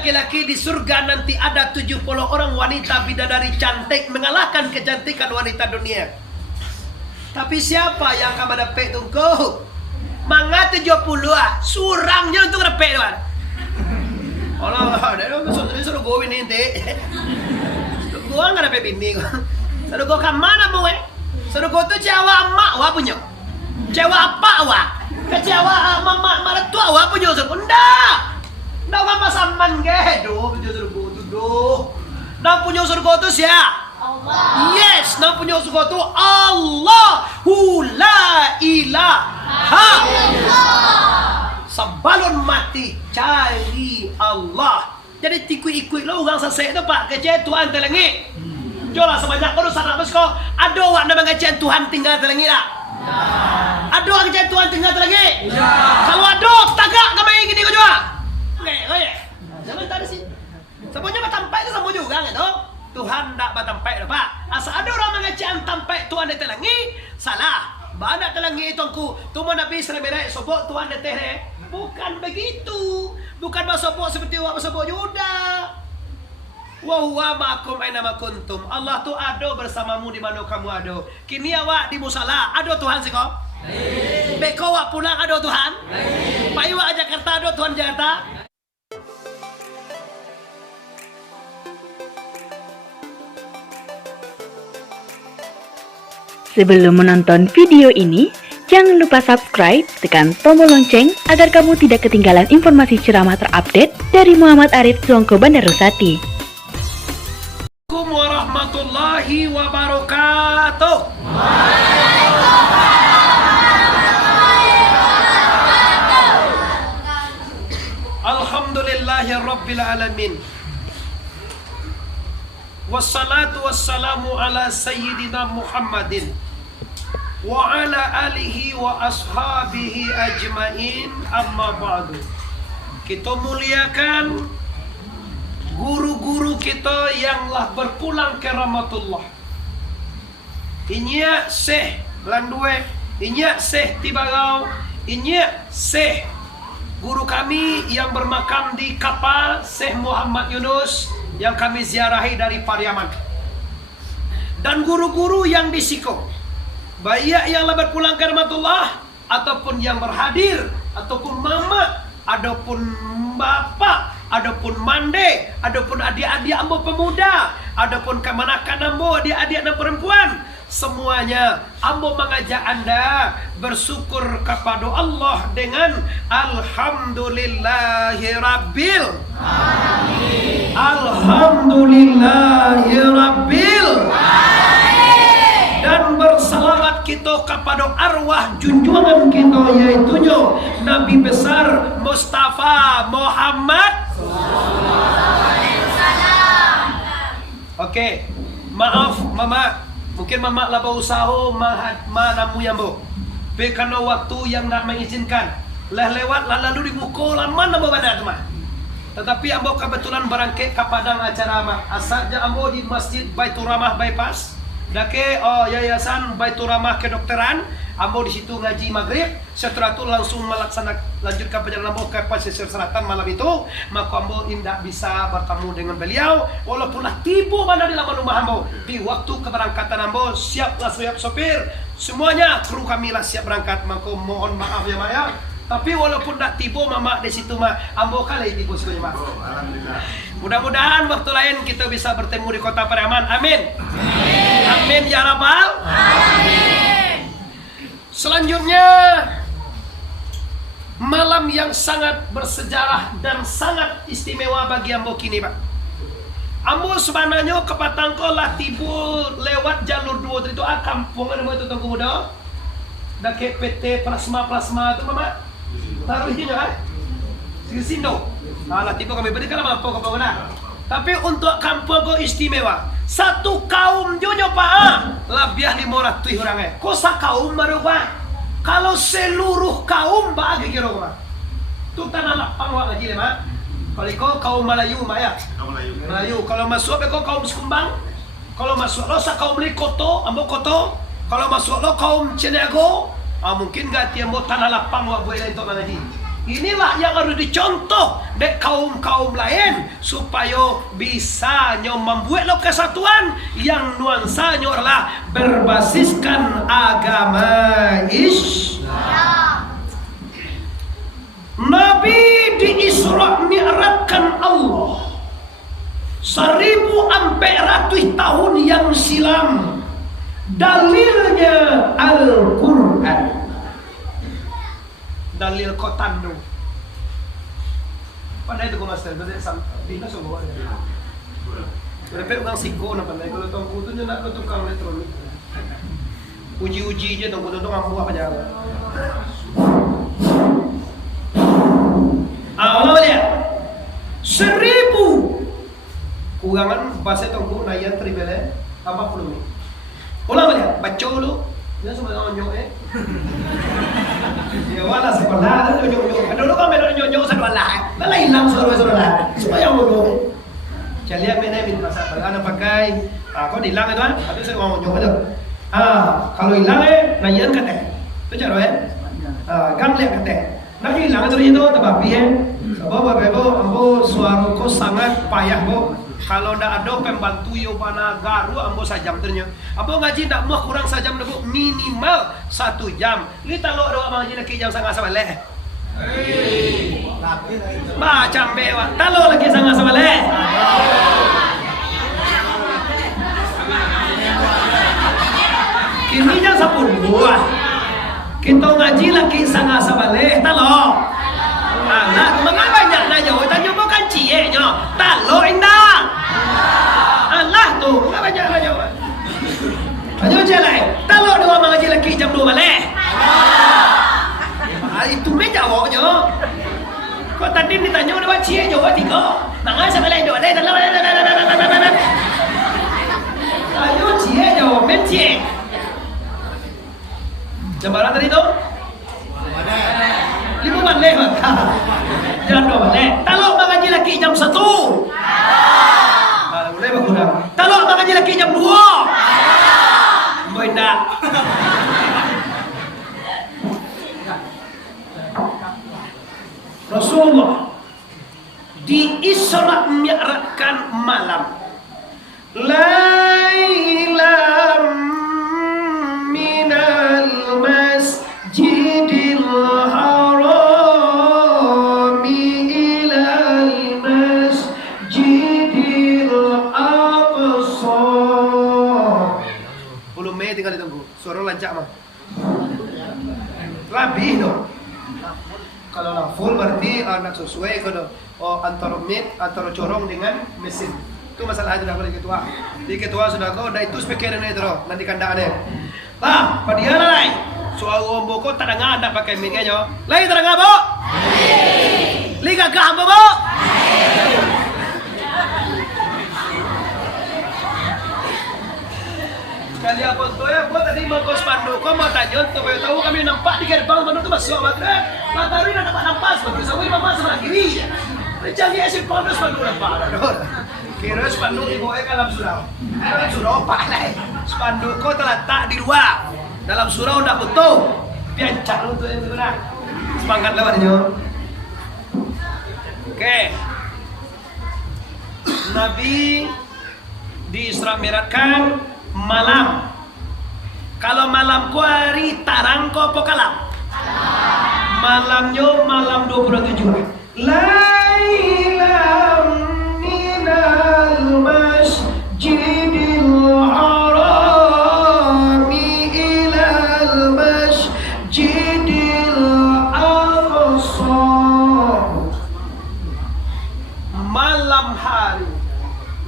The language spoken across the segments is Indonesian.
laki-laki di surga nanti ada 70 orang wanita bidadari cantik mengalahkan kecantikan wanita dunia. Tapi siapa yang akan mendapet tungku? Manga 70 surangnya untuk repek tuan. Allah, dah suruh gue ini nanti. Gue nggak dapet bini. Suruh gue ke mana mau? Suruh gue tuh cewek emak wah punya. Cewek apa wah? Kecewa mama mertua wah punya suruh ndak. Ndak apa saman ke? Duh, punya suruh gue tuh duh. Ndak punya suruh gue tuh siapa? Allah. Yes, ndak punya suruh gue tuh Allah. La ilaha illallah. Sebelum mati cari Allah. Jadi ikut lo orang sesek tu pak kecil Tuhan telengi. Jolah sebanyak kau sana bos kau. Ada orang nama kecil Tuhan tinggal telengi tak? Ada orang kecil Tuhan tinggal telengi. Kalau ada tagak kami gini kau jual. Nggak, jangan tadi sih. Semuanya batampai itu sama juga gitu. Tuhan tak batampai dah pak. Asal ada orang mengecil tampai Tuhan telengi salah. Bana telengi itu aku. Tu mana Nabi seremere sobok Tuhan detere. Bukan begitu. Bukan masopok seperti wak masopok Yuda. Wa huwa ma'akum aina ma kuntum. Allah tu ada bersamamu di mana kamu ada. Kini awak di musala ada Tuhan sih kau. Beko awak pulang ada Tuhan. Pak Iwak Jakarta ada Tuhan Jakarta. Sebelum menonton video ini, jangan lupa subscribe, tekan tombol lonceng agar kamu tidak ketinggalan informasi ceramah terupdate dari Muhammad Arif Suongko Bandarusati. Assalamualaikum warahmatullahi wabarakatuh. Alhamdulillahi rabbil alamin. Wassalatu wassalamu ala sayyidina Muhammadin wa ala alihi wa ashabihi ajmain, amma ba'du. Kita muliakan guru-guru kita yang telah berpulang ke rahmatullah. Inya Syekh Landue, inya Syekh Tibagau, inya Syekh guru kami yang bermakam di kapal, Syekh Muhammad Yunus yang kami ziarahi dari Pariaman. Dan guru-guru yang di Siko, baik yang berpulang ke rahmatullah ataupun yang berhadir, ataupun mama, ataupun bapak, adapun mande, adapun adik-adik ambo pemuda, adapun kemanakan ambo adik-adik dan perempuan, semuanya ambo mengajak anda bersyukur kepada Allah dengan alhamdulillahi rabbil alamin. Alhamdulillahi rabbil alamin. Dan bersalawat kita kepada arwah junjungan kita, yaitu Nabi besar Mustafa Muhammad. Oke, maaf mama, mungkin mama laba usaha namu yang bo. Tapi karena waktu yang nak mengizinkan, lewat lalu di muka lama nama bandar tu mah. Tetapi ambo kebetulan berangkat ke padang acara mah. Asalnya ambo di Masjid Baitur Rahmah Bypass. Dake yayasan Baitur Rahmah Kedokteran. Ambo di situ ngaji maghrib. Setelah itu langsung lanjutkan perjalanan ambo ke pesisir selatan malam itu. Maka ambo tidak bisa bertemu dengan beliau. Walaupun lah tiba mana di laman rumah ambo. Di waktu keberangkatan ambo siaplah siap sopir. Semuanya kru kami lah siap berangkat. Maka mohon maaf ya mak ya. Tapi walaupun tak tiba mama di situ mah, ambo kali tiba sih mak. Mudah-mudahan waktu lain kita bisa bertemu di kota Pariaman. Amin. Amin ya rabbal alamin. Selanjutnya malam yang sangat bersejarah dan sangat istimewa bagi ambo kini pak. Ambo sebenarnya ke Patangko lah tiba lewat jalur 2 itu kampung ada itu tunggu muda. Dah ke PT Plasma tu mama. Taruh ini ya. Sindo. Alah tiba kami berikan apa ke mana. Tapi untuk kampung ko istimewa. Satu kaum jonyo pak labiah 500 orangnya. Kosa kaum baru pak. Kalau seluruh kaum bagi kira pak. Tu tanah lapang wak ngaji lemah. Kalau kau kaum Melayu mak ya. Melayu. Kalau masuk kau kaum Sekumbang. Kalau masuk lo sa kaum Likoto, ambo Koto. Kalau masuk lo kaum Cenego. Mungkin gak tiang tanah lapang wak boleh untuk ngaji. Inilah yang harus dicontoh dek kaum-kaum lain supaya bisa membuat lo kesatuan yang nuansanya adalah berbasiskan agama Islam. Nabi diisra mi'rajkan Allah 1400 tahun yang silam. Dalilnya Al-Quran. Dalil kotan dong. Pandai tu kau master, betul sam. Bina semua. Berapa orang siko nak pandai kalau tuan kutu je nak tukang elektronik. Uji-uji je tuan kutu tu ngampu apa jalan. Allah lihat 1000 kurangan bahasa tuan kutu nayan tribele apa puluh ni. Ulang lihat baca dulu. Dia semua nyok ya wala sekolah nyok. Dulu kan melok nyok sekolah. Malah hilang suara-suara. Supaya ngomong. Jadi apa ni minta pasal anak pakai. Kau hilang itu kan? Tapi saya ngomong nyok aja. Kalau hilang nayan kata. Tu cara gang lihat kata. Nak hilang itu tapi sebab apa ambo suara ko sangat payah bo. Kalau ndak ada pembantu yo pana garu ambo sajam ternya. Ambo ngaji ndak mau kurang sajam debo minimal 1 jam. Li talo do ngaji lagi jam sangat sabale. Macam bewa. Talo lagi sangat sabale. Kini jam 10 buah. Kita ngaji lagi sangat sabale. Talo. Nah, mengapa banyak nanya? Tanya bukan cie nyo. Talo indah. Allah tu, mengapa banyak nanya? Tanya jalan. Talo dua mengaji lagi jam 2 malam. Itu menjawab nyo. Kau tadi ditanya dua cie jawab 3. Nangai sabale jawab deh. Tanya cie jawab men cie. Jam berapa tadi tu? 5 malam. Jam 2 malam. Kalau mengaji lagi jam 1. Boleh berkurang. Kalau mengaji lagi jam 2. Boleh tak? Rasulullah diisra mi'rajkan malam. Lailam minal masjidil haram ilal masjidil aqsa. 10 menit tinggal ditunggu. Suara lancak mah. Lebih dong. Kalau lah full berarti nak sesuai kalau antara mic antara corong dengan mesin. Itu masalah sudah di ketua. Di ketua sudah kau dah itu speaker ini terus nanti kandaannya. Lah, padia lai. Soal ombo ko tak ada pakai mic nya. Lai tak ada bo? Liga gah bo? Sekali apa tu ya? Buat tadi mau kos pandu. Kau mau tanya tu, tahu kami nampak di gerbang pandu tu masuk matra. Matahari dah nampak seperti sawi mama sebelah kiri. Canggih asyik pandu pandu nampak. Kira pandu di bawah dalam surau. Dalam surau apa lah? Pandu kau terletak di luar. Dalam surau dah betul. Piancak lu tu yang tu dah. Semangat lah dia. Okey. Nabi di Isra Mi'rajkan malam. Kalau malam ku hari tarang ko apa kalam? Malamnya malam 27. Lailam minal masjidil haram ilal masjidil aqsa. Malam hari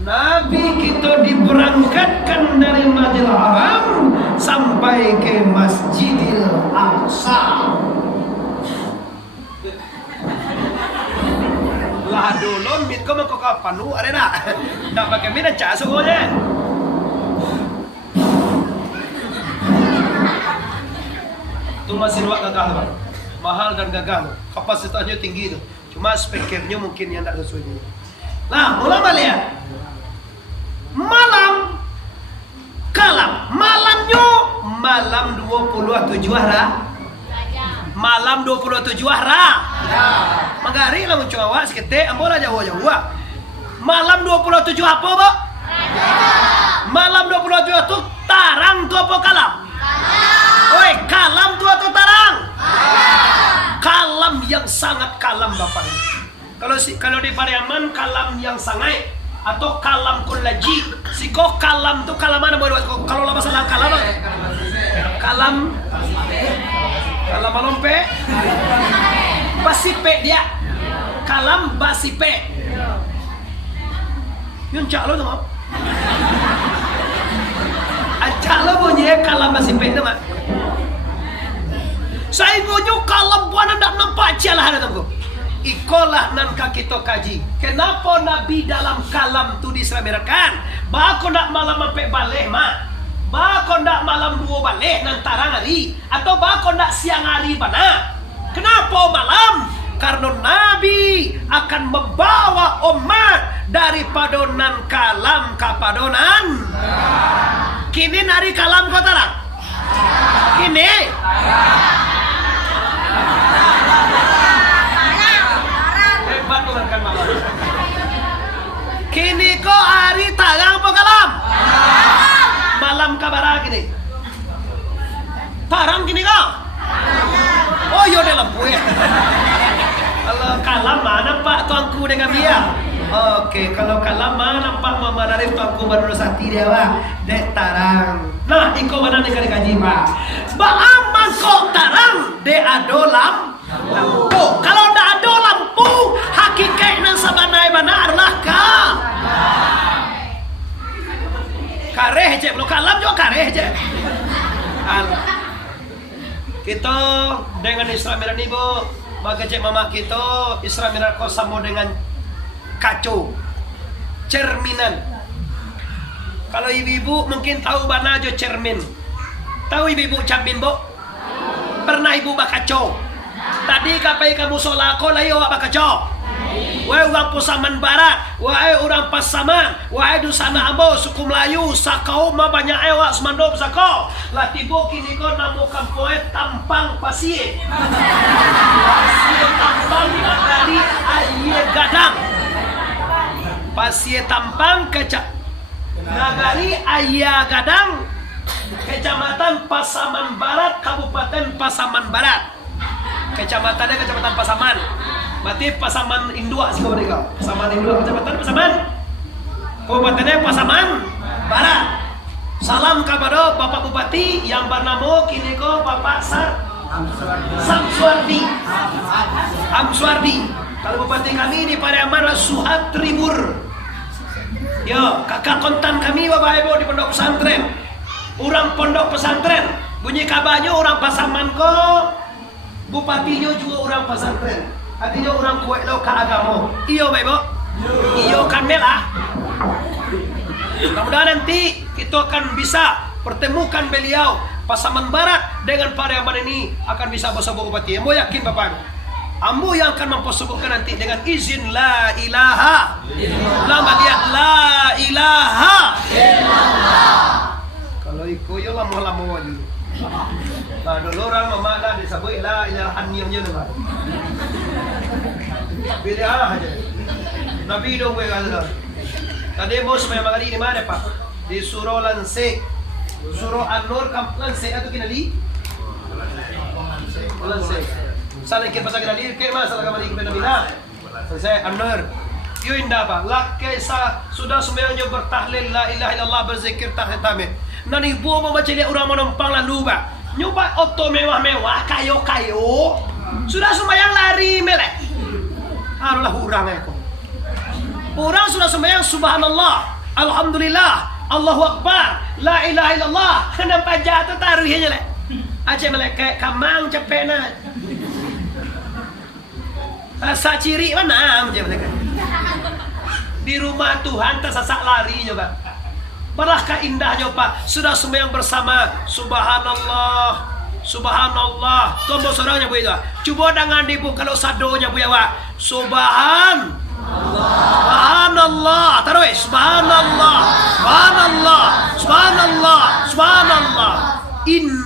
Nabi kita diberangkatkan dari Masjidil Haram sampai ke Masjidil Aqsa. Lah dulu mit kau mau kapan lu arena? Tak pakai mina cas soalnya. Tu masih luak gagah bang. Mahal dan gagah. Kapasitasnya tinggi tu. Cuma spekernya mungkin yang tak sesuai dengan. Nah, ulama lihat. Malam kalam malamnya malam 27 hari Malam 27 hara. Magari lah muncul awak sekete ambola Jawa. Malam 27 apa, Bo? Malam 27 tu tarang tu apa kalam? Oi, kalam tu atau tarang? Kalam yang sangat kalam Bapak. Kalau di Pariaman kalam yang sangai atau kalam kulaji. Siko kalam tu kalam mana buat kalau lah masalah kalam. Kalam malompe. Basipe dia. Kalam basipe. Yung calo tu mah. Calo punya kalam basipe tu mah. Saya punya kalam buana nak nampak cialah ada tu. Ikolah nan kita kaji. Kenapa Nabi dalam kalam tu diseramirakan? Bako nak malam sampai balik mak. Bako nak malam 2 balik nan tarang hari atau bako nak siang hari mana? Kenapa malam? Karena Nabi akan membawa umat dari padonan kalam ke padonan. Kini nari kalam kau tarang? Kini? Kini ko hari tarang apa kalam? Malam kabar gini. Tarang gini kau? Oh yo dalam lampu ya. Kalau kalam mana Pak tuanku dengan dia? Oke, kalau kalam mana Pak Mama dari tuanku baru sati dia Pak. Dek tarang. Nah, iko mana nih kali kaji Pak? Baaman kok tarang de adolam. Oh, kalau ndak ada lampu, hakikatnya sabanai benar lah ka. Kareh je, belum kalam juga kareh je. Kita dengan Isra Miran ibu, maka cek mama kita Isra Miran kau sama dengan kacau, cerminan. Kalau ibu-ibu mungkin tahu mana aja cermin. Tahu ibu-ibu cermin bu? Pernah ibu bakacau? Tadi kapai kamu solako layo bakacau. Wahai orang Pasaman Barat, wahai orang Pasaman, wahai Dusana Ambo, suku Melayu, sakau mah banyak ewak semandop sakau. Lah tibo kini ko namo kampoe tampang pasie. Pasie tampang dari aye gadang. Pasie tampang nagari Ayah Gadang, Kecamatan Pasaman Barat, Kabupaten Pasaman Barat. Kecamatannya Kecamatan Pasaman. Berarti Pasaman Indua sih kau mereka. Pasaman Indua, Kecamatan Pasaman. Kabupatennya Pasaman Barat. Salam kepada Bapak Bupati yang bernama kini ko Bapak Samsuardi. Kalau Bupati kami di Pariaman Suhat Tribur. Yo, kakak kontan kami Bapak Ibu di pondok pesantren. Orang pondok pesantren. Bunyi kabarnya orang Pasaman ko. Bupatinya juga orang pesantren. Artinya orang kuat lo ke agama. Iyo Bapak Ibu. Iyo kan melah. Mudah-mudahan nanti kita akan bisa pertemukan beliau Pasaman Barat dengan Pariaman ini akan bisa bersama Bupati. Ambo yakin Bapak. Ambo yang akan mempersembahkan nanti dengan izin la ilaha illallah. Lihat la ilaha illallah. Kalau iko yo lama-lama aja. Nah, dulu orang memakna disebut la ilaha illallah. Beda aja. Nabi dong gue kata. Tadi bos saya magari di mana Pak? Di Surau Lanse. Surau An-Nur Lanse atau kinali? Lanse. Salah kira pasal kinali ke mas salah kamari kita bilang. Selesai An-Nur. Yo indah Pak. Laki sudah semuanya bertahlil la ilaha illallah berzikir tahlil. Nani buah membaca dia orang menumpang lalu Pak. Nyoba oto mewah-mewah kayo-kayo. Sudah sembahyang lari melek. Harulah urang aku. Orang sudah sembahyang subhanallah, alhamdulillah, Allahu Akbar, la ilaha illallah. Kenapa jatuh taruhnya lek? Aceh melek kayak kamang capek na. Rasa ciri mana macam mereka? Di rumah Tuhan tersasak lari juga. Berkah indahnya Pak. Sudah sembahyang bersama subhanallah. Subhanallah. Tombol sorangnya Bu itu. Coba dengan dibu kalau sadonya Bu ya Pak. Subhanallah. Taruh subhanallah. Subhanallah. Subhanallah. Subhanallah.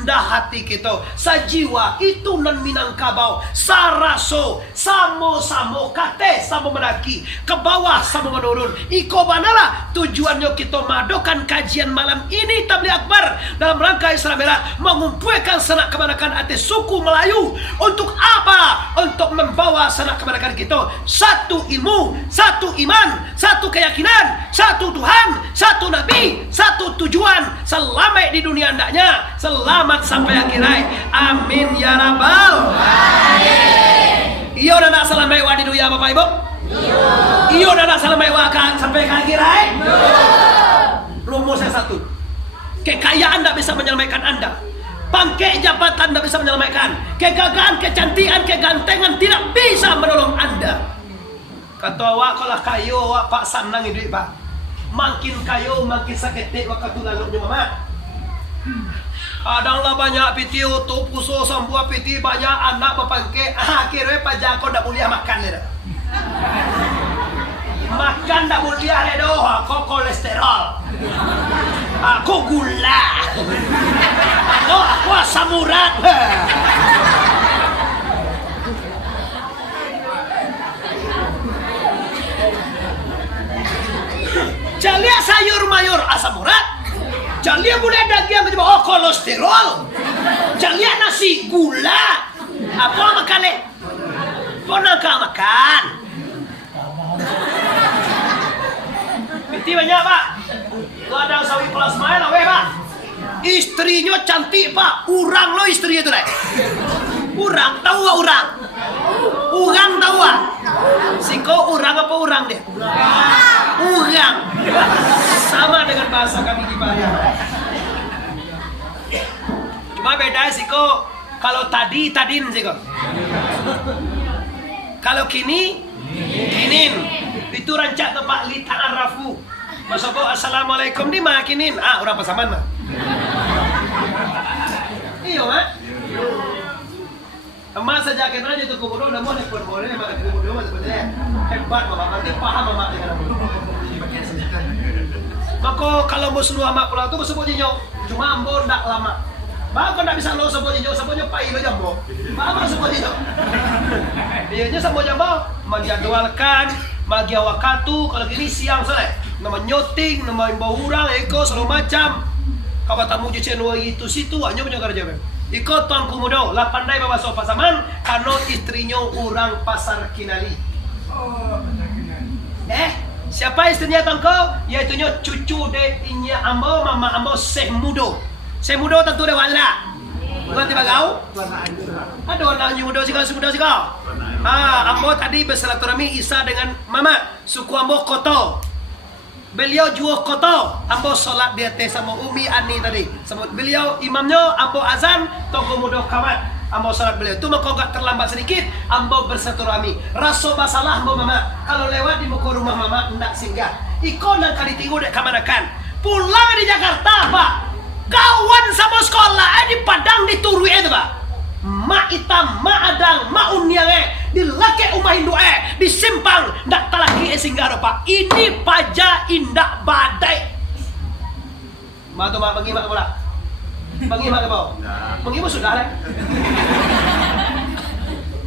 rendah hati kita, sajiwa itu nan Minangkabau, saraso, samo kate, samo menaki, ke bawah samo menurun. Iko banalah tujuannya kita madokan kajian malam ini tabligh akbar dalam rangka Isra Mi'raj, mengumpulkan sanak kemerdekaan atas suku Melayu. Untuk apa? Untuk membawa sanak kemerdekaan kita satu ilmu, satu iman, satu keyakinan, satu Tuhan, satu Nabi, satu tujuan, selamat di dunia hendaknya, selamat sampai akhir hayat. Amin ya rabbal alamin. Iyo dan nak selamat wa di dunia Bapak Ibu. Iyo dan nak selamat wa sampai ke akhir hayat. Rumusnya satu. Kekayaan tidak bisa menyelamatkan Anda. Pangkat jabatan tidak bisa menyelamatkan. Kegagahan, kecantikan, kegantengan tidak bisa menolong Anda. Kata awak kalau kayu awak pak sanang hidup pak. Makin kayu makin sakit waktu lalu mama. Kadanglah banyak piti untuk puso sambuah piti banyak anak bapangke. Akhirnya pajak kau tak boleh makan le. Makan tak boleh le doh. Kau kolesterol. Aku gula. Aku asam urat. Jalia sayur mayur asam urat. Jalia boleh daging macam oh kolesterol. Jalia nasi gula. Apa makan le? Pernah kau makan? Piti banyak pak. Kau ada sawi plus main awe pak. Istrinya cantik pak. Urang lo istri itu le. Urang tahu gak urang? Urang tahu gak? Siko urang apa urang dia? Urang. Sama dengan bahasa kami di Bali. Cuma beda siko. Kalau tadin siko. Kalau kini, kinin. Itu rancak tempat litaan rafu. Masuk assalamualaikum di makinin. Orang pasaman mah. Iyo mah. Emak saja kenal aja tuh kubudo, namun yang boleh emak kubudo mah sebetulnya hebat mama, nanti paham mama dengan kubudo. Maka kalau mau suruh emak pulang tuh sebut jinyo, cuma ambo ndak lama. Bahkan ndak bisa lo sebut jinyo, sebutnya pai lo jambo. Mama sebut jinyo. Dia nya sebut jambo, menjadwalkan, bagi waktu kalau gini siang sore, nama nyoting, nama imbau urang, eko segala macam. Kau tamu je channel itu situ, hanya punya kerja bem. Ikut tuan kumudo, lah pandai bawa sofa saman, kano istrinya orang pasar Kinali. Siapa istrinya tangko? Yaitunya cucu detinya ambo, mama ambo Syekh Mudo. Syekh Mudo tentu dia wala. Bukan tiba kau? Aduh, anak mudo sih kau. Ambo tadi bersilaturahmi Isa dengan mama, suku ambo Koto. Beliau jual koto, ambo solat di atas sama Umi Ani tadi. Sama beliau imamnya, ambo azan, toko mudo kawan, ambo solat beliau. Itu maka gak terlambat sedikit, ambo bersilaturahmi. Raso masalah ambo mama, kalau lewat di muka rumah mama ndak singgah. Iko nang kali tinggu dek kamanakan. Pulang di Jakarta pak, kawan sama sekolah di Padang diturui itu pak. Mak hitam, mak adang, mak unyang di laki umah Hindu di simpang ndak talaki singgaro pak. Ini paja indak badai. Ma tu mak bagi mak pula. Bagi mak ke bawah. Bagi mak sudah lah.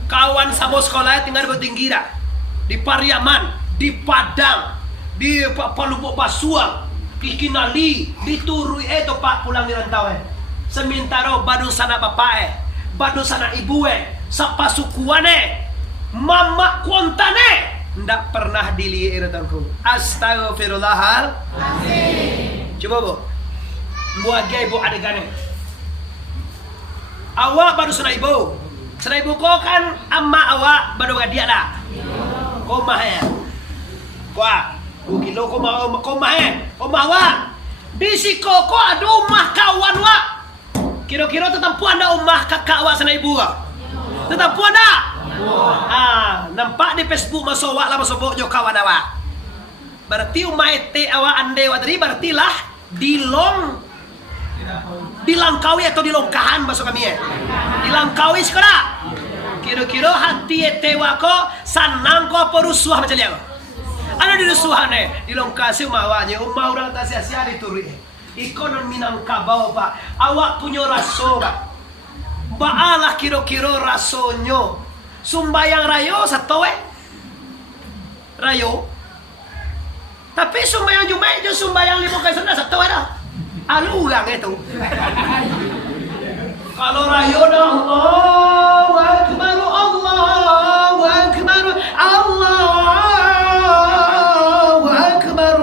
Kawan sama sekolah tinggal di Tinggira, di Pariaman, di Padang, di Palubuk Basuang, di Kinali, di Turui itu pak pulang di rantau Sementara badung sana bapak badung sana ibu sapa sukuane, mama kuantane ndak pernah dilihat tangku. Astagfirullahaladzim. Coba bu, buat gay bu adegannya. Awak baru sana ibu kau kan amma awak baru gak dia dah. Kau mah ya, kau kilo kau mah awak. Bisi kau aduh mah kawan wak. Kira-kira tetampu anda umah kakak awak sana ibu kah? Tetampu anda? Nampak di Facebook masuk awak lah masuk bok kawan awak. Berarti umah ete awak ande awak tadi berarti lah dilangkawi atau dilongkahan bahasa kami dilangkawi sekarang. Kira-kira hati ete wako sanang ko perusuh macam dia. Ada di rusuhan dilongkasi umah awaknya umah orang tak sia-sia dituri. Ikonon Minangkabau Pak. Awak punya raso Pak. Baalah kira-kira rasonyo. Sumbayang rayo satu rayo. Tapi sumbayang Jumat jo sumbayang 5 kali sana satu dah. Alu ulang itu. Kalau rayo dah Allahu Akbar, Allahu Akbar, Allahu Akbar.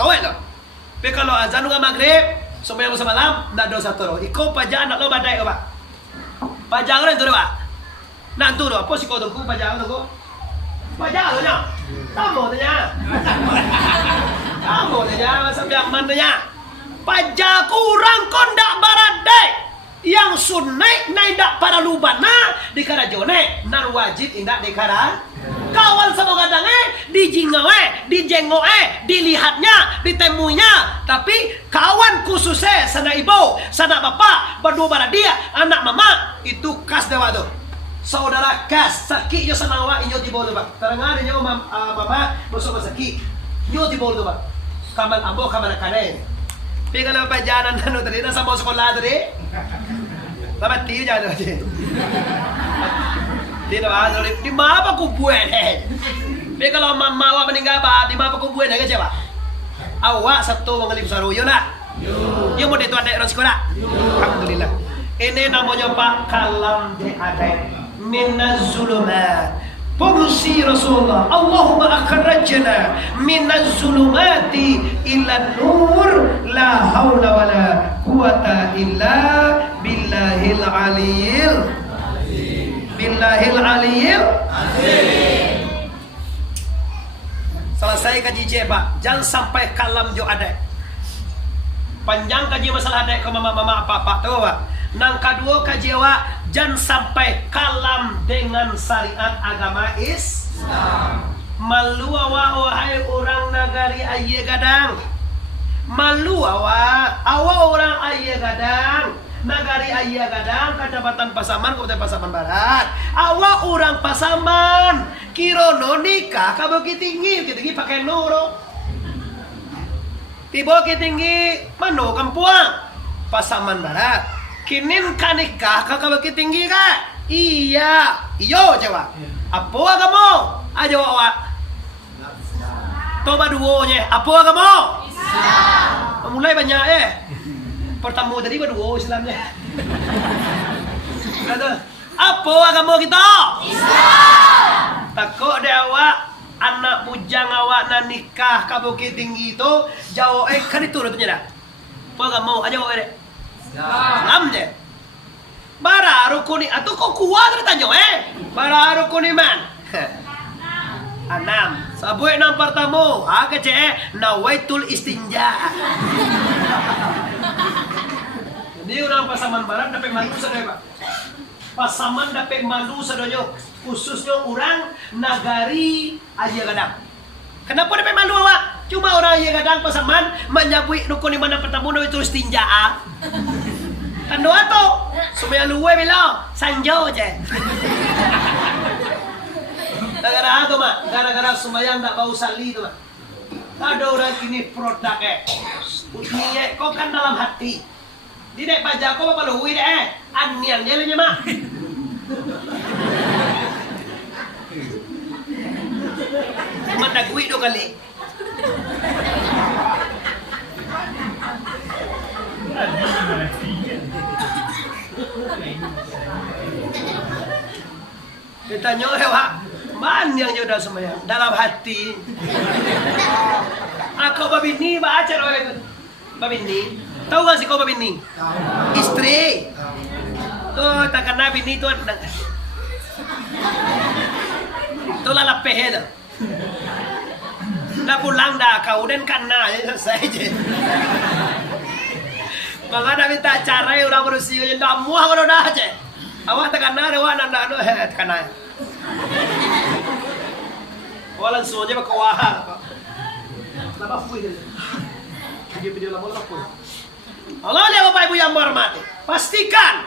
Tahu tak? Tapi kalau azan nggak maghrib, sembahyang masa malam, ndak dosa toro. Iko pajak nak lo badai ke Pak? Pajak orang tu Pak? Nak tu apa sih kau tunggu pajak tu? Pajak tu nya. Kamu tu nya. Kamu tu nya sampai mana nya? Pajak kurang kau ndak baradai. Yang sunai naik dak para lubana di kara jone nan wajib indak di kara kawan sama kadangnya dijingawe dijengoe dilihatnya ditemuinya tapi kawan khususnya sana ibu sana bapak berdua baradia anak mama itu kas dewa tuh saudara kas sakit yo sana wa inyo di bawah tuh Pak terengan inyo mama musuh sakit inyo di bawah tuh Pak kaman ambo kaman kane Pika na pajanan na tadi na sa mga sekolah tadi. Dapat tiyo jangan aja. Tidak ada di mana aku buat Pika kalau mama awak meninggal di mana aku buat aja Pak. Awak satu mengalih saru yo nak. Yo mau itu ada orang sekolah. Alhamdulillah. Ini namanya Pak Kalam de Adai minaz zulumat. Fungsi Rasulullah Allahumma akhrajna minaz zulumati ila nur la haula wala quwata illa billahil aliyil selesai kaji je Pak jangan sampai kalam jo ada panjang kaji masalah ada ke mama-mama apa-apa tuh Pak nang kedua kaji wa jangan sampai kalam dengan syariat agama Islam. Malu awa wahai orang nagari ayye gadang. Malu awa orang ayye gadang. Nagari ayye gadang Kecamatan Pasaman Kabupaten Pasaman Barat. Awa orang Pasaman. Kirono nikah ka Bukit Tinggi pakai noro. Tiba Bukit Tinggi mano Kampuang Pasaman Barat. Kinin kanikah ke Bukit Tinggi kak? Iya, iyo jawab. Apa kamu? Aja awak. Toba duonya. Apa kamu? Islam. Mulai banyak Pertama tadi berdua Islamnya. Kata, apa kamu kita? Islam. Takut dia awak anak bujang awak nak nikah ke Bukit Tinggi itu jauh kan itu rutenya dah. Apa kamu? Aja awak Islam je. Bara rukuni atau kok kuat tertanya bara rukuni man. 6. Sabuy ng pertamo, kece nawaitul istinja. Jadi orang Pasaman Barat dapat malu sadaya Pak. Pasaman dapat malu sadaya khususnya orang nagari Ayah Gadang. Kenapa dapat malu awak? Cuma orang Ayah Gadang Pasaman menyabui rukun mana pertama nawaitul istinja. Kan doa tu, semua luwe bila sanjo je. Gara-gara tu mak, gara-gara sembahyang tak bau sali tu mak. Ada orang kini produk Niat kau kan dalam hati. Di dek pajak kau apa luwe dek anian jalannya mak. Mana duit 2 kali. Ditanya Pak, mana yang jodoh semuanya? Dalam hati. Aku babini baca orang itu. Babini, tahu gak sih kau babini? Istri. Tuh tak kena bini tuh. Itulah lepeh itu. Dah pulang dah kau dan kena selesai je. Maka dah minta cara orang berusia yang dah muah kalau dah je. Awak tak kena dewa nanda anu kena. Walan suanya bak wahal. Kenapa fui dia? Video lama apa? Allah lihat Bapak Ibu yang berhormati. Pastikan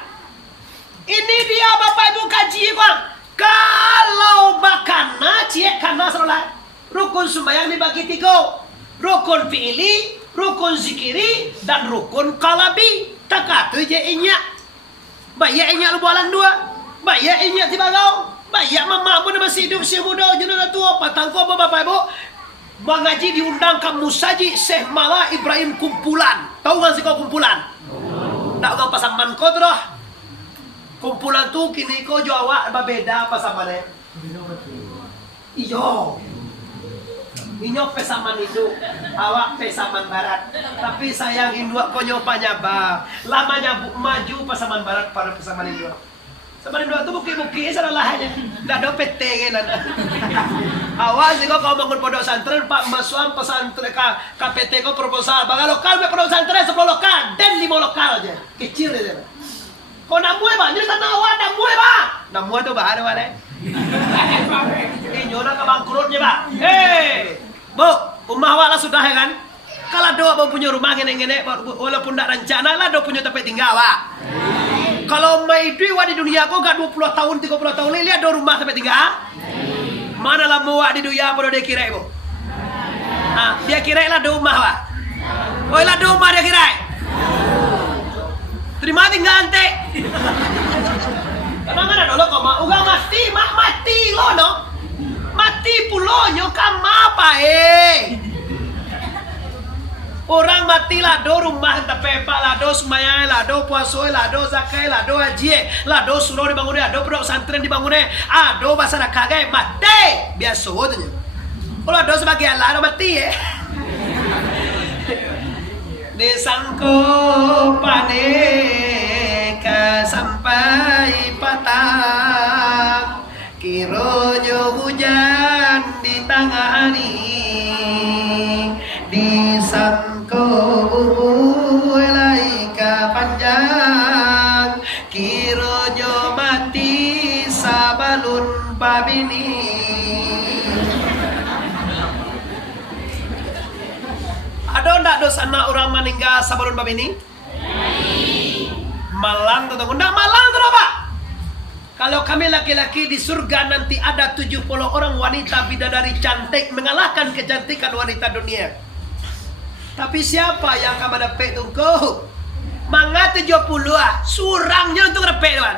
ini dia Bapak Ibu kaji kok. Kalau bakana cie kana salah. Rukun sembahyang dibagi 3. Rukun fi'ili, rukun zikiri dan rukun kalabi. Tak kata je inyak. Bayak inyak lu bualan dua. Bayak inyak di bagau. Bayak mama pun masih hidup si muda jenazah tua patang ko apa bapak ibu. Mengaji diundang ke Musaji Syekh Mala Ibrahim kumpulan. Tahu nggak sih kau kumpulan? Tak tahu pasaman kau tu dah. Kumpulan tu kini kau Jawa berbeda pasamannya. Iyo. Inyo pesaman itu, awak pesaman barat. Tapi sayang Indua konyo panyaba. Lamanya maju pesaman barat pada pesaman Indua. Pesaman Indua tu buki-buki sana lahanya. Dah do PT kan. Awas jika kau bangun pondok pesantren Pak Masuam pesantren KPT kau proposal. Bang lokal be pondok pesantren 10 lokal dan 5 lokal aja. Kecil aja. Kau nak muai bang, jadi tanah awak nak muai bang. Nak muai tu bahar mana? Inyo nak bangkrutnya bang. Hei. Bu, rumah awak lah sudah ya kan? Kalau doa mau punya rumah gini-gini, walaupun tak rencana lah doa punya tempat tinggal wak. Kalau mai duit wak di dunia kau gak 20 tahun, 30 tahun ni lihat doa rumah tempat tinggal. Mana lah mau wak di dunia apa dia kira ibu? Dia kira lah doa rumah wak. Oh lah doa rumah dia kira. Terima tinggal ante. Kenapa ada dulu kau mak? Uga mati lo no. Mati pulonyo kama apa Orang mati lah do rumah tepepa lah do semayang lah do puasa lah do zakai lah do haji lah do suruh dibangun lah do pondok pesantren dibangun do pasar kagai mati biasa tuh. Kalau do sebagai Allah do mati Disangko paneka sampai patah Kironyo hujan di tengah hari Disangko laika panjang Kironyo mati sabalun pabini Ada ndak dosana orang meninggal sabalun pabini? Malang tuh ndak malang tuh Pak. Kalau kami laki-laki di surga nanti ada 70 orang wanita bidadari cantik mengalahkan kecantikan wanita dunia. Tapi siapa yang akan dapat tunggu? Manga 70 surangnya untuk dapat tuan.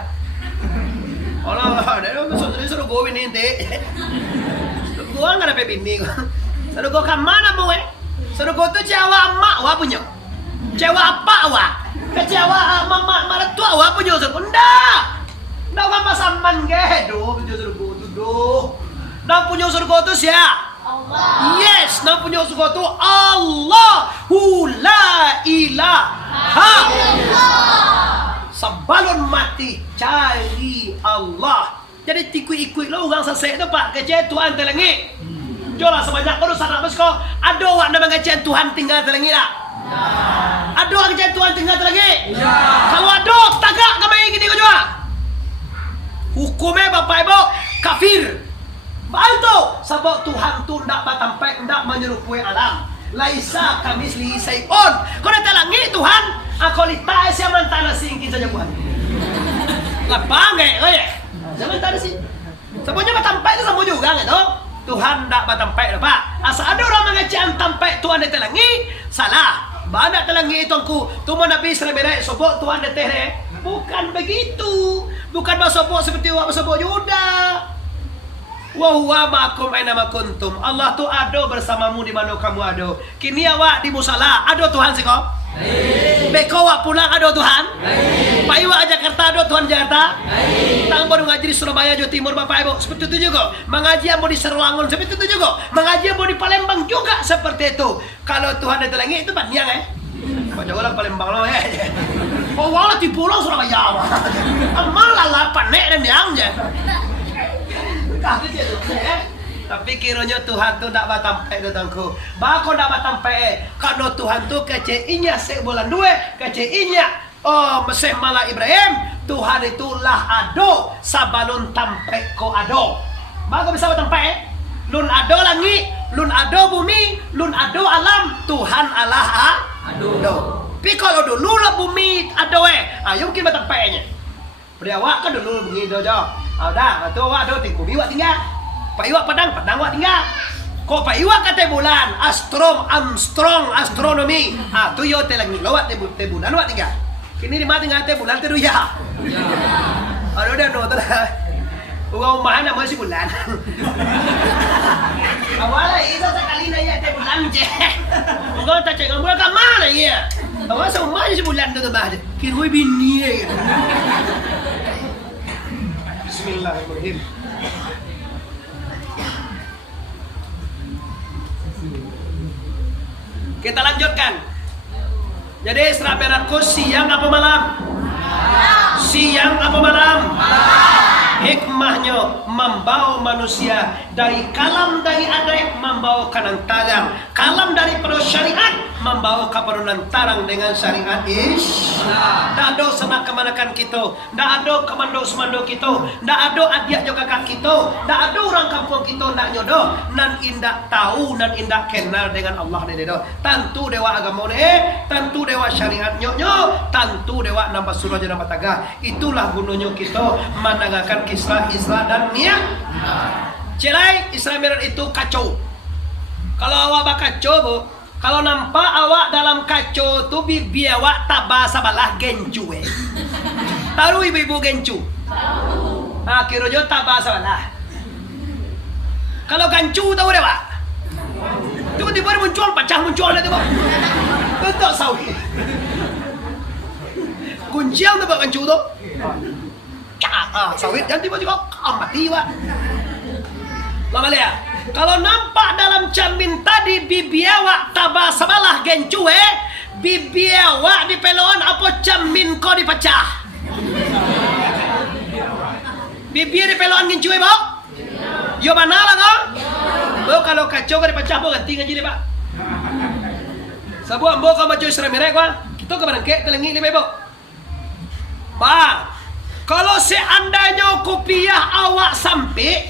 Allah, dia suruh gue ini nanti. Gue nggak dapat bini. Suruh gue ke mana mau Suruh gue tuh cewek emak wah punya. Cewek apa wah? Kecewa mama mertua wah punya suruh enggak. Ndak mama saman ge, punya surga tu Ndak punya surga tu siapa? Allah. Yes, ndak punya surga tu Allah. La ilaha illallah. Sebalun mati cari Allah. Jadi ikut lo orang sesek tu Pak, kecil Tuhan telengi. Jolah sebanyak kau sana bos kau. Ada orang nama kecil Tuhan tinggal telengi tak? Ada orang kecil Tuhan tinggal telengi? Kalau ada, tagak kami gini kau jual. Hukumnya Bapak Ibu kafir. Bantu sebab Tuhan tu ndak batampai ndak menyerupai alam. Laisa kami li sayun. Kau dah telangi Tuhan, aku litai siaman tanah singkin saja buat. Lapang Zaman tanah sing. Semuanya batampai itu sama juga kan tu. Tuhan ndak batampai Pak. Asa ada orang mengecam tampai Tuhan dia telangi, salah. Banyak telangi itu aku. Tu mana Nabi serebere sebab Tuhan dia teh. Bukan begitu. Bukan masopok seperti wak masopok Yuda. Wa huwa ma'akum aina ma kuntum. Allah tu ada bersamamu di mana kamu ada. Kini awak di musala ada Tuhan sih kau? Beko awak pulang ada Tuhan? Pak Iwak Jakarta ada Tuhan Jakarta? Tang baru ngaji di Surabaya Jawa Timur Bapak Ibu seperti itu juga. Mengaji mau di Serwangun seperti itu juga. Mengaji mau di Palembang juga seperti itu. Kalau Tuhan ada langit itu Banyang Banyak orang Palembang loh Oh wala di pulau Surabaya Amal lah panek dan yang je. Tapi kiranya Tuhan tu tak batampai datangku. Bako tak batampai. Kalau Tuhan tu keceinya sebulan dua, keceinya Syekh Mala Ibrahim. Tuhan itulah ado sabalun tampai ko ado. Bako bisa batampai. Lun ado langit, lun ado bumi, lun ado alam. Tuhan Allah ado. Tapi kalau dulu lah bumi ado ayo mungkin batampainya. Beriawak kan dulu begitu jo. Dah, tu awak ada tinggal bumi awak tinggal. Pak Iwak padang awak tinggal. Ko pa iwa ka te bulan, Armstrong, astronomy. Tuyo te lang lawat te bulan wa tiga. Kini di mati ngate bulan te ruya. Ano dia no tala. Ugaw mahana mo si bulan. Awala isa sa kalina ya te bulan je. Ugaw ta ceng amul ka mana ya. Awala sa umay si bulan to ba. Kiroy bini. Bismillahirrahmanirrahim. Kita lanjutkan. Jadi Isra Mi'rajku siang apa malam? Siang apa malam? Hikmahnya membawa manusia dari kalam dari adek membawa kanang tarang, kalam dari perut syariat membawa kepada tarang dengan syariat Islam. Ndak ada sana kemanakan kita, ndak ada komando semando kita, ndak ada adik juga kakak kita, ndak ada orang kampung kita ndak nyodo, nan indak tahu, nan indak kenal dengan Allah ni dedo. Tentu dewa agama ni, tentu dewa syariat nyo, tentu dewa nambah surah dan nambah taga. Itulah gunanya kita mendengarkan kisah Isra dan Mi'raj. Celai Isra Mi'raj itu kacau. Kalau awak kacau bu, kalau nampak awak dalam kacau tu bibi awak tabah sabalah gencu Tahu ibu-ibu gencu? Tahu. Kirojo tabah sabalah. Kalau gencu tahu deh pak? Tiba-tiba muncul pecah muncul itu pak. Betul sawi. Kuncian tu pak gencu tu. Sawit dan tiba-tiba mati pak. Lama lihat. Kalau nampak dalam cermin tadi bibi awak tabah sabalah gencu bibi awak di peloan apa cermin kau dipecah. Bibi di peloan gencu bok. Yo mana lah kau? Bok kalau kacau kau dipecah bok ganti ngaji deh pak. Sebuah bok kau baca Isra Mi'raj kau. Kita ke barangke telengi ni bok. Bang. Kalau seandainya kopiah awak sampai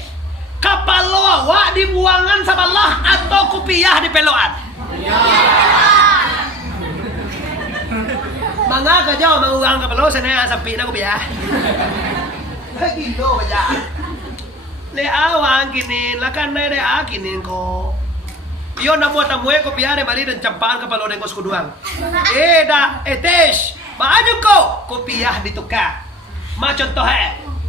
kapal awak dibuangan sabalah atau kopiah di peloan. Mangga ka jauh menguang kapal sana sampai na kopiah. Gitu aja. Le awang kini lakan na de akinin ko. Yo na mo tamue kopiah de bali dan campaan kapal de kos kuduang. Da etes. Baju ko kopiah ditukar. Ma contoh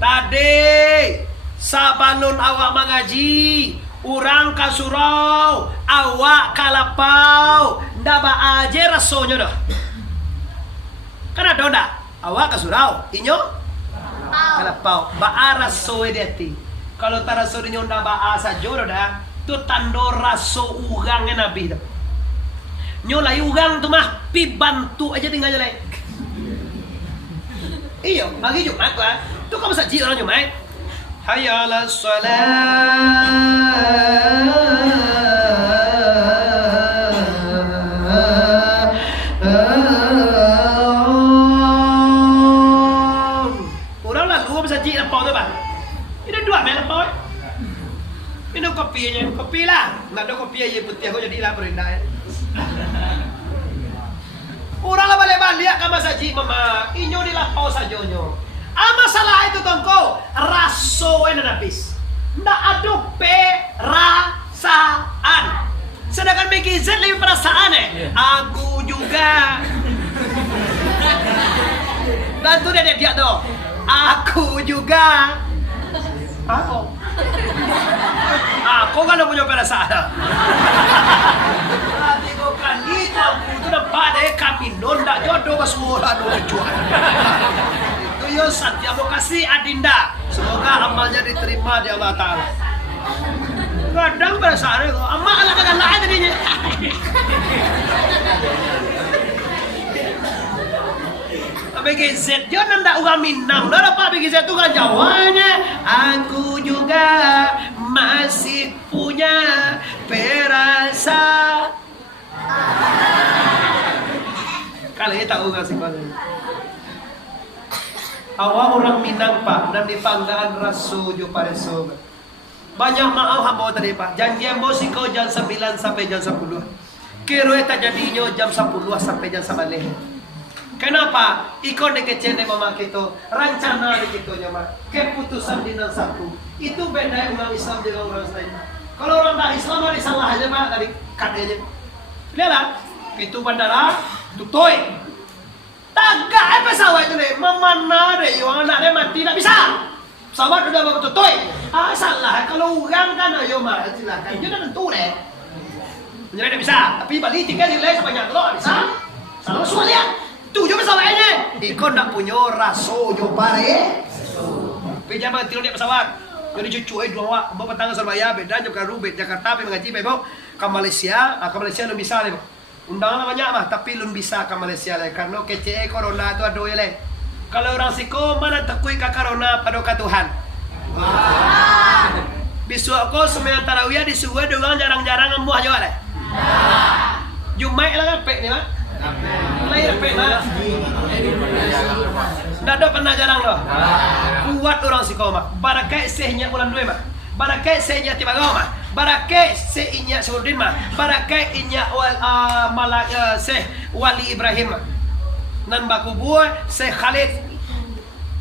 tadi sabalun awak mengaji, urang ka surau, awak kalapau, ndaba aja rasonya dah. Karena donda, awak ka surau, inyo kalapau, ba raso edeti. Kalau tak raso inyo ndaba asa joro dah, tu tando raso urang nabi dah. Nyo lai urang tu mah pi bantu aja tinggal jalan. Iyo, pagi Jumat gua. Tu kamu saji orang Jumat. Hayya 'alas shalah. Orang lah gua saji lapau tu bang. Ini dua main lapau. Minum kopinya, kopi lah. Nak ada kopi aja putih aku jadi lah perindah. Orang lah balik-balik kama saji mama, inyo di lapau sajonyo. Masalah itu tongko, raso yang habis. Ndak ada perasaan. Sedangkan bagi Z lebih perasaan Aku juga. Dan tu dia tu. Aku juga. Aku kan punya perasaan. Bukan itu, itu nampak deh kami nonda jodoh semua nonda jual. Itu yo Satya mau kasih Adinda. Semoga amalnya diterima di Allah Taala. Kadang perasaan itu, amal ala kagak lain tadinya. BGZ dia nanda uga Minang, dah dapat BGZ itu kan Jawanya. Aku juga masih punya perasaan. Kalian tahu gak sih kalian? Awak orang Minang pak dan dipanggaan rasu jo pareso. Banyak maaf hamba tadi pak. Janji hamba si kau jam 9 sampai jam 10. Kira tak jadinya jam 10 sampai jam 9. Kenapa? Ikon de kecene mama kita, rencana de kita nyama, keputusan dinan satu. Itu beda umat Islam dengan orang lain. Kalau orang tak Islam ada salah aja Pak tadi katanya. Lihatlah, itu bandara tutup. Tagak pesawat itu deh, memana deh, yang anaknya mati tak bisa. Pesawat udah bawa tutup. Salah kalau orang kan ayo mah silakan. Dia kan tentu deh. Menjadi tak bisa, tapi balik tiket nilai sebanyak lo tak bisa. Salah semua lihat. Tujuh pesawatnya. Ikon tak punya raso jo pare. Pinjam tidur di pesawat. Jadi cucu dua wak, bawa petang Surabaya beda juga Rubet Jakarta pergi mengaji bebo ke Malaysia belum bisa le. Undangan banyak mah tapi belum bisa ke Malaysia le karena kece corona tu ada le. Kalau orang siko mana takui ke corona pada ke Tuhan. Bisu aku sembahyang tarawih di suwe doang jarang-jarang embuh aja le. Jumaat lah kan pek ni mah. Lahir pek mah. Nada pernah jarang loh. Kuat orang sikoma. Barakai sehnya bulan 2 mah. Barakai sehnya Tibagau mah. Barakai sehnya Surudin mah. Barakai inya Seh Wali Ibrahim mah. Nan bakubur Seh Khalid.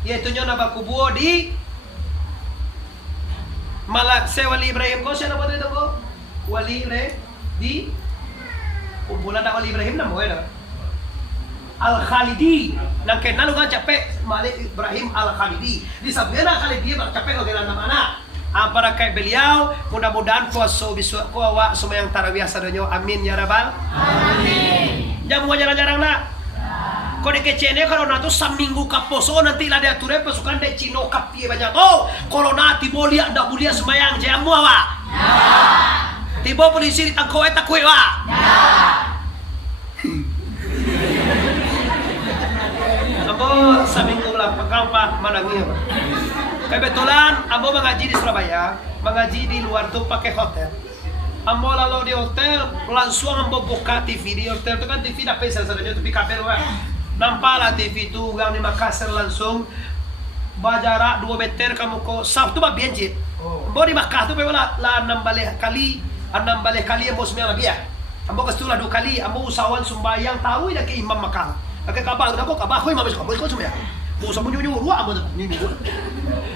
Yaitu nyonya bakubur di Malak Seh Wali Ibrahim. Kau siapa nama itu kau? Wali Ibrahim di kumpulan Wali Ibrahim nama ya. Al-Khalidi nang kenal kan capek Malik Ibrahim Al-Khalidi di sabiana Khalidi capek ke mana para kayak beliau mudah-mudahan puasa bisu kuawa semua yang tarawih sadonyo amin ya rabbal amin jamu jarang-jarang nak kau dikecene corona tu seminggu kaposo nanti lah dia ature pasukan dek Cino kapi banyak corona tibo liak ndak mulia semayang jamu awak tibo polisi ditangkau takui awak Ambo seminggu lah pegang Pak Manangi. Kebetulan Ambo mengaji di Surabaya, mengaji di luar tuh pakai hotel. Ambo lalu di hotel langsung Ambo buka TV di hotel itu kan TV dah pesel saja TV kabel wah. Nampaklah TV itu gang di Makassar langsung berjarak 2 meter kamu kok Sabtu bah benjit. Ambo di Makassar tuh lah 6 balik kali Ambo sembilan lebih ya. Ambo kestulah 2 kali Ambo usahawan sembayang tahu ya ke Imam Makkah. Pakai kabar aku kabar aku imam besok kau semua ya. Bos sama nyuruh ruak amu tu.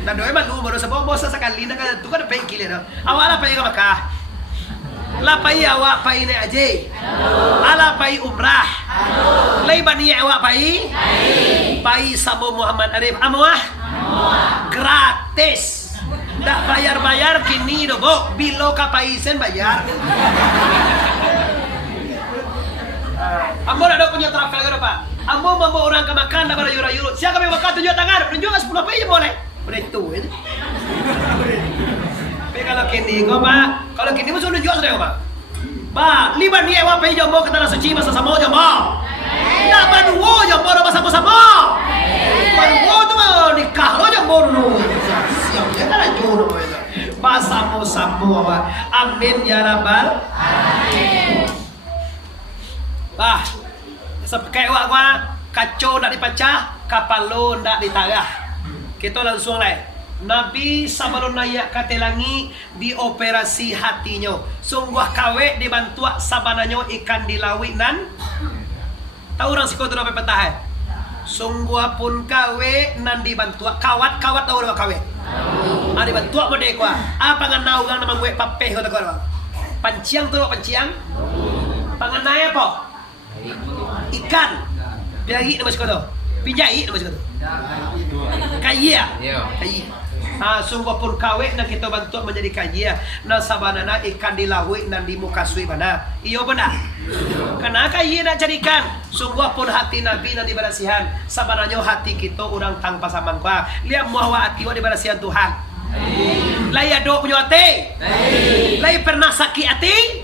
Dan doa emang lu baru sebab bos sekali nak tu kan pengkil ya. Awal apa yang Makkah? La pai awak pai ni aja. Ala pai umrah. Lai bani awak pai. Pai sama Muhammad Arif amuah. Gratis. Tak bayar kini dobo. Bilo kapaisen bayar. Ambo ada punya travel ke Pak. Ambo membawa orang ke makan dah berayu-rayu. Siapa yang makan tunjuk tangan, tunjuk 10 aja boleh. Boleh itu. Tapi kalau kini kau Pak, kalau kini mesti tunjuk sudah Pak. Ba, liban ni awak pergi jombo ke tanah suci masa sama jombo. Nak banwo jombo dah sama-sama. Banwo tu nikah lo jombo dulu. Siap ya kan jodoh itu. Ba sama-sama Pak. Amin ya rabbal alamin. Kayak wak kacau nak dipecah, kapal lo nak ditarah. Kita langsung lah. Nabi sabalon nayak katelangi dioperasi hatinya. Sungguh kawe dibantu sabananya ikan dilawi nan. Tahu orang sikotu apa petah? Sungguh pun kawe nan dibantu kawat tahu orang kawe. Dibantu apa dek wa? Apa ngana orang nama gue papeh kata kau? Panciang tu panciang. Panganai apa? Ikan. Biari nama sekolah. Pinjai nama sekolah. Kaya. Kaya. Sungguh pun kawe nak kita bantu menjadi kaya. Na sabanana ikan dilawi nan di muka sui mana. Iyo benar. Karena kaya nak jadikan. Sungguh pun hati Nabi nan diberasihan. Sabananya hati kita orang tanpa samangka. Lihat muawa hati wa diberasihan Tuhan. Lai ada punya hati. Lai pernah sakit hati.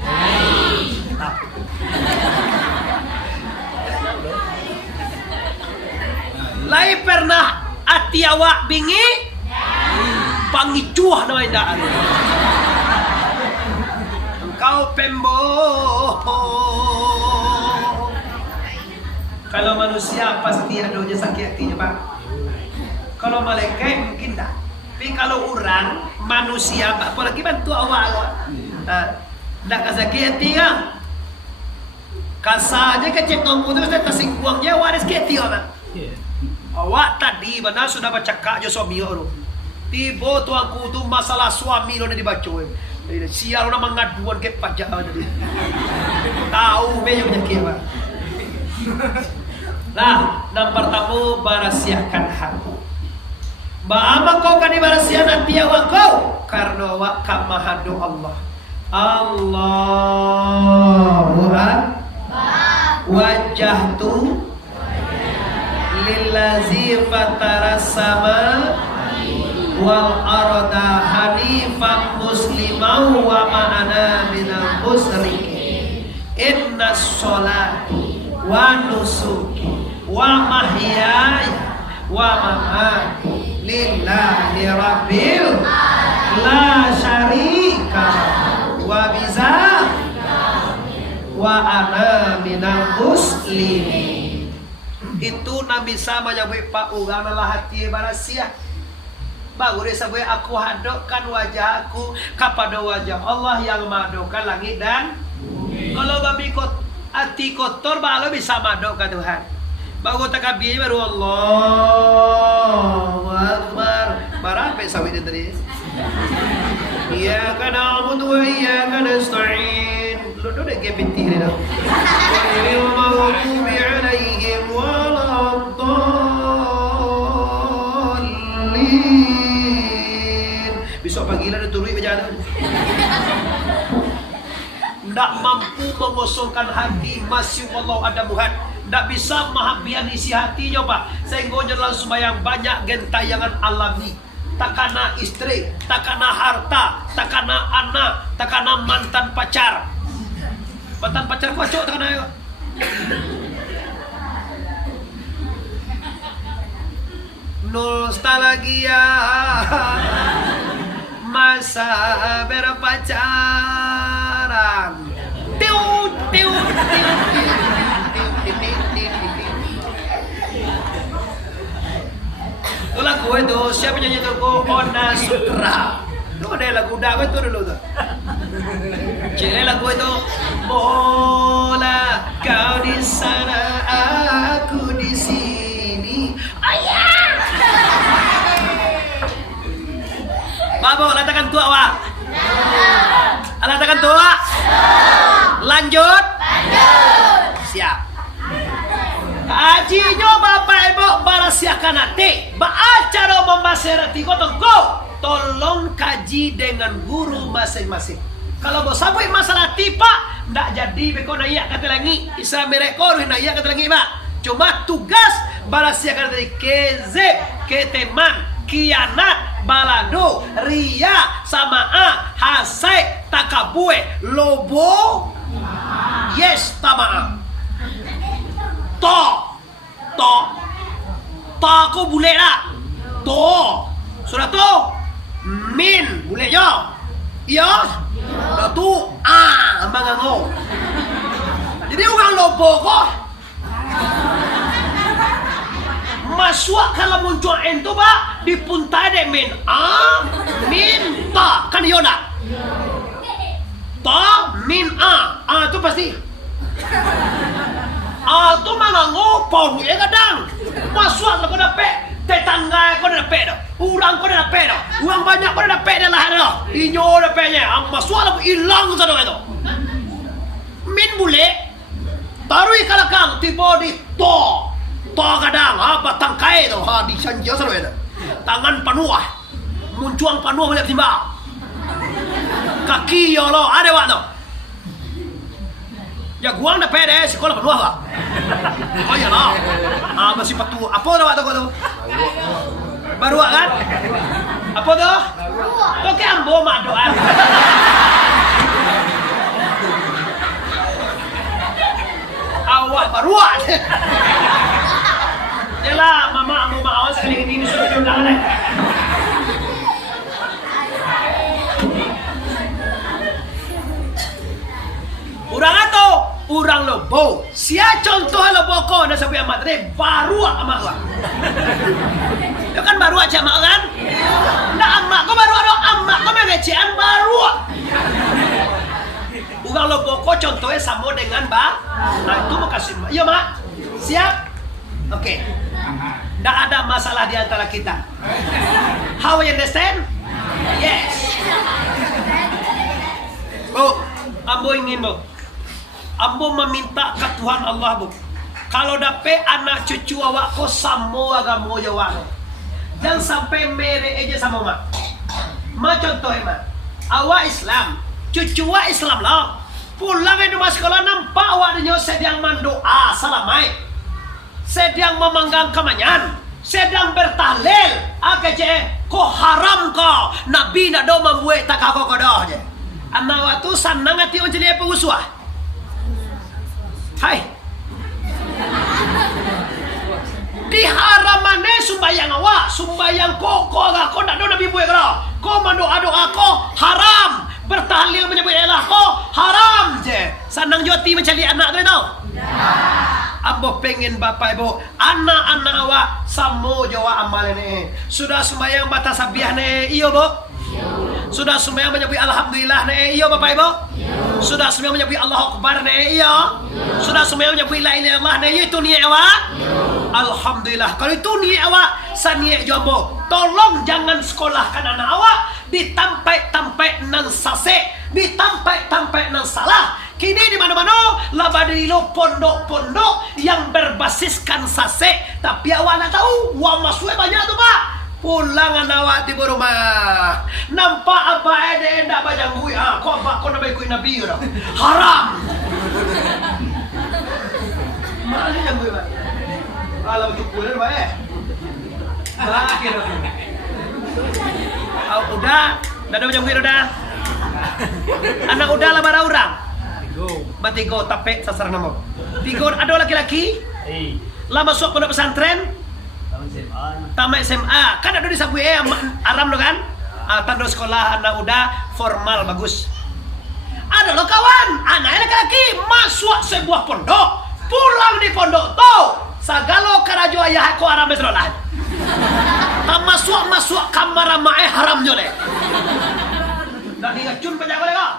Lai pernah hati awak bingi pangicuah nama indah. Engkau pembohong. Kalau manusia pasti ada sakit hatinya Pak. Kalau malaikat mungkin tak. Tapi kalau orang manusia apalagi bantu awak tak sakit hati kan. Kasarnya kecil kamu tu sudah tersingguangnya waris hati orang. Awak tadi sudah bercakap je suami orang. Tiba tuanku tu masalah suami lo dibaca. Sial orang mengaduan ke pajak tadi. Tahu bejo penyakit apa. Nah, yang pertama barasiakan hati. Ba'ama kau kan ibarasian nanti awak kau karena awak kamahadu Allah. Allahu Akbar. Wajjahtu lillazi fataras sama wal arda hanifan musliman wa ma'ana minal musyrikin. Inna sholati wa nusuki wa mahyaya wa mamati lillahi rabbil la syarika wa biza wa ana minal muslimin. Itu Nabi sama yang Pak Ugana lah hati barasia. Bagus desa gue aku hadokkan wajahku kepada wajah Allah yang madokan langit dan bumi. Kalau babi hati kotor baru bisa madokkan Tuhan. Bagus takbir baru Allahu Akbar. Berapa sawit tadi? Iyyaka na'budu wa iyyaka nasta'in. Lu udah gepiti ni dah. Ghairil maghdubi 'alaihim waladdallin. Besok pagi lah dia turun baca tu. Tak mampu mengosongkan hati masih Allah ada Tuhan. Tak bisa mahabian isi hatinya Pak. Sehingga dalam sembahyang banyak gentayangan alami. Tak kena istri, tak kena harta, tak kena anak, tak kena mantan pacar. Mantan pacar kocok tak kena ya. Nostalgia masa berpacaran. Tiu tiu tiu. Lagu itu siapa nyanyi itu? Ona Sutra. Itu ada lagu dah itu dulu tu. Jadi lagu itu bola kau di sana aku di sini. Ayah. Babo, latakan tua wak. Latakan tua. Lanjut. Siap. Ajinya bapak ibu barasiakan hati. Baacara membaserati kotong ko. Tolong kaji dengan guru masing-masing. Kalau mau sampai masalah tipa, ndak jadi beko naiyak kata lagi. Isra mereka naiyak kata lagi pak. Cuma tugas barasiakan hati kezeb, keteman, kianat, balado, ria, samaa, hasai, takabue, lobo, yes, tamaa. To aku boleh tak? Sudah tu min boleh ya? Ya? Dah tu mangango. Jadi orang lobo kok masuk kalau muncul itu pak dipuntai deh min min ta kan iya tak? Ta min itu pasti. Tu mana ngopong ya kadang masuk lah kau dapat tetangga kau dapat dah orang kau dapat dah uang banyak kau dapat dah lah dah inyo dapatnya masuk lah hilang sana itu min boleh taruh ikan kang tiba di to kadang batang kai tu di sanjau sana itu tangan panuah muncuang panuah banyak timbang kaki ya lo ada waktu. Ya gua nak pede sekolah penuh lah. Oh ya lah. Masih patu. Apa dah waktu kau tu? Baru kan? Apa tu? Tu ke ambo mak doa. Awak baru ada. Yalah, mama awas sekali ini sudah jangan. Urang atau urang lobo. Sia contoh lobo ko na sabi amat re baru amak wa. Yo kan baru aja mak kan? Na amak ko baru amak ko mengecean baru. Urang lobo ko contohnya sama dengan nah itu makasih. Yo mak. Siap? Oke. Nggak ada masalah di antara kita. How you understand? Yes. Bu, ambo ingin bu. Ambo meminta ke Tuhan Allah bu. Kalau dapet anak cucu awak ko samo agamo Jawa. Jangan sampai mere aja sama mak. Ma contoh mak. Awak Islam, cucu awak Islam lah. Pulang itu mas sekolah nampak awak dinyo sedang mendoa salamai. Sedang memanggang kemanyan. Sedang bertahlil. Akece ko haram ko. Nabi nak do membuat tak kau kodoh je. Anak awak tu senang hati orang jadi apa uswah. Hai. Diharamane sumbayang awak, sumbayang ko agak ko nak do Nabi buat kau. Ko mendoa-doa ko haram. Bertahlil menyebut Allah ko haram je. Senang joti mencari anak tu tau. Abo pengen bapak ibu anak-anak awak samo jawa amal ini. Sudah sembahyang baca sabiah ne iyo bu? Sudah sembahyang menyebut alhamdulillah ne iyo bapak ibu? Sudah sembahyang menyebut Allahu Akbar ne iyo? Sudah sembahyang menyebut la ilaha illallah ne iyo itu niat awak? Alhamdulillah. Kalau itu niat awak saniat jawab. Tolong jangan sekolahkan anak awak ditampai-tampai nan sase, ditampai-tampai nan salah. Kini di mana-mana labadilo pondok-pondok yang berbasiskan sase, tapi awak nak tahu uang masuknya banyak tu pak. Pulang anak awak di rumah, nampak apa ada ndak baca kui ah, kau apa kau nak baca kui Nabi dah haram. Mana yang kui pak? Kalau cukup dah pak Akhir aku. Udah, dah macam kui dah. Anak udah lah bara orang. Batigo tapi sasar nama. Tigo ada laki-laki. Lama masuk pondok pesantren. Tamat SMA. Kan ada di sabu aram lo kan? Tanda sekolah anak udah formal bagus. Ada lo kawan, anak laki-laki masuk sebuah pondok. Pulang di pondok tuh. Sagalo karajo ayah aku aram besrolah. Masuk kamar mae haram jole. Dah ngacun pajak boleh kau?